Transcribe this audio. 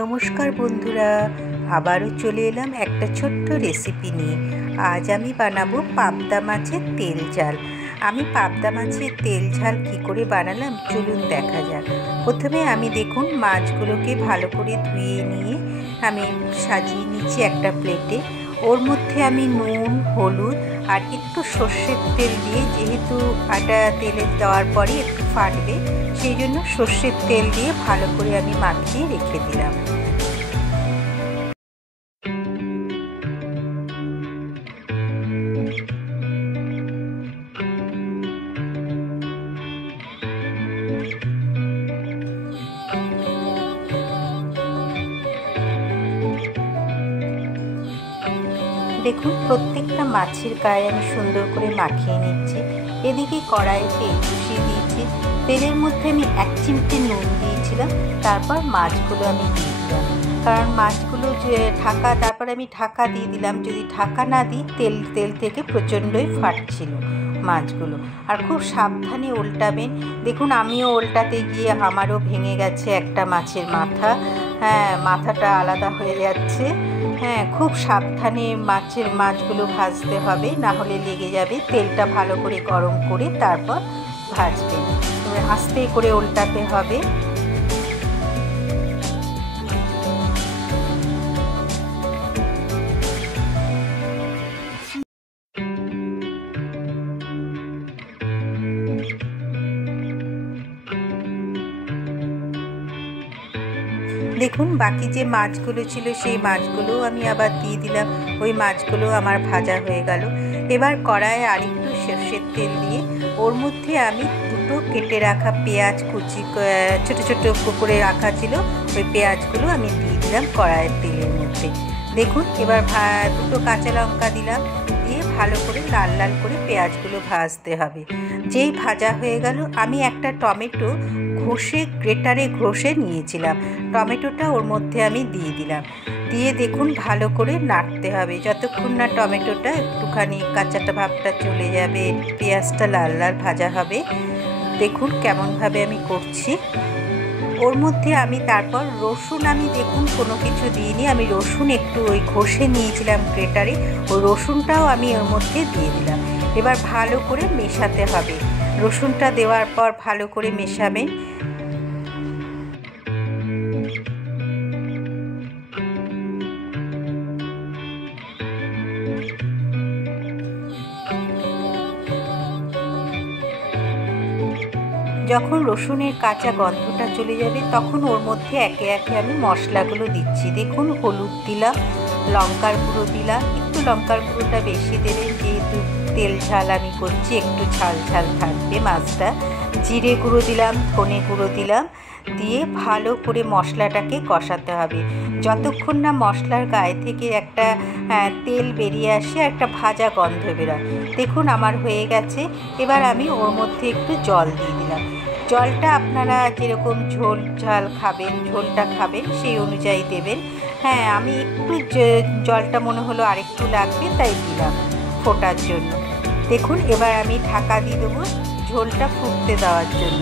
নমস্কার বন্ধুরা, আবারও চলে এলাম একটা ছোট্ট রেসিপি নিয়ে। আজ আমি বানাবো পাবদা মাছের তেল ঝাল। আমি পাবদা মাছের তেল ঝাল কী করে বানালাম চলুন দেখা যাক। প্রথমে আমি দেখুন মাছগুলোকে ভালো করে ধুয়ে নিয়ে আমি সাজিয়ে নিচ্ছি একটা প্লেটে। ওর মধ্যে আমি নুন, হলুদ আর একটু সর্ষের তেল দিয়ে, যেহেতু আটা তেলে দেওয়ার পরে একটু ফাটবে, সেই জন্য সর্ষের তেল দিয়ে ভালো করে আমি মাখিয়ে রেখে দিলাম। দেখুন প্রত্যেকটা মাছের গায়ে আমি সুন্দর করে মাখিয়ে নিচ্ছি। এদিকে কড়াইয়ে তেল বসিয়ে দিয়েছি। তেলের মধ্যে আমি 1 চিমটে নুন দিয়েছিলাম, তারপর মাছগুলো আমি দিয়ে দিলাম। কারণ মাছগুলো যে তারপর আমি ঢাকা দিয়ে দিলাম। যদি ঢাকা না দিই তেল থেকে প্রচণ্ডই ফাটছিল মাছগুলো। আর খুব সাবধানে উল্টাবেন। দেখুন আমিও উল্টাতে গিয়ে আমারও ভেঙে গেছে একটা মাছের মাথা। মাথাটা আলাদা হয়ে যাচ্ছে। খুব সাবধানে মাছগুলো ভাজতে হবে, না হলে লেগে যাবে। তেলটা ভালো করে গরম করে তারপর ভাজবেন। আস্তে করে উল্টাতে হবে। দেখুন বাকি যে মাছগুলো ছিল সেই মাছগুলোও আমি আবার দিয়ে দিলাম। ওই মাছগুলো আমার ভাজা হয়ে গেল। এবার কড়াইয়ে আরেকটু সর্ষের তেল দিয়ে ওর মধ্যে আমি দুটো কেটে রাখা পেঁয়াজ কুচি ছোটো ছোটো করে রাখা ছিল, ওই পেঁয়াজগুলো আমি দিয়ে দিলাম কড়াইয়ের তেলের মধ্যে। দেখুন এবার দুটো কাঁচা লঙ্কা দিলাম, দিয়ে ভালো করে লাল লাল করে পেঁয়াজগুলো ভাজতে হবে। যেই ভাজা হয়ে গেল আমি একটা টমেটো গ্রেটারে ঘষে নিয়েছিলাম, টমেটোটা ওর মধ্যে আমি দিয়ে দিলাম। দিয়ে দেখুন ভালো করে নাড়তে হবে যতক্ষণ না টমেটোটা একটুখানি কাঁচাটা ভাবটা চলে যাবে, পেঁয়াজটা লাল লাল ভাজা হবে। দেখুন কেমনভাবে আমি করছি। ওর মধ্যে আমি তারপর রসুন, আমি দেখুন কোনো কিছু দিইনি, আমি রসুন একটু ওই ঘষে নিয়েছিলাম গ্রেটারে, ওই রসুনটাও আমি ওর মধ্যে দিয়ে দিলাম। এবার ভালো করে মেশাতে হবে। রসুনটা দেওয়ার পর ভালো করে মেশাবেন। যখন রসুনের কাঁচা গন্ধটা চলে যাবে তখন ওর মধ্যে একে একে আমি মশলাগুলো দিচ্ছি। দেখুন হলুদ দিলাম, লঙ্কার গুঁড়ো দিলাম, একটু লঙ্কার গুঁড়োটা বেশি দেবেন যেহেতু তেল ঝাল আমি করছি, একটু ঝাল ঝাল থাকবে মাছটা। জিরে গুঁড়ো দিলাম, ধনে গুঁড়ো দিলাম, দিয়ে ভালো করে মশলাটাকে কষাতে হবে যতক্ষণ না মশলার গায়ে থেকে একটা তেল বেরিয়ে আসে, একটা ভাজা গন্ধ বেরোয়। দেখুন আমার হয়ে গেছে। এবার আমি ওর মধ্যে একটু জল দিয়ে দিলাম। জলটা আপনারা যেরকম ঝাল খাবেন, ঝোলটা খাবেন সেই অনুযায়ী দেবেন। আমি একটু জলটা মনে হলো আরেকটু লাগবে তাই দিলাম ফোটার জন্য। দেখুন এবার আমি ঢাকা দিয়ে দেবো ঝোলটা ফুটতে দেওয়ার জন্য।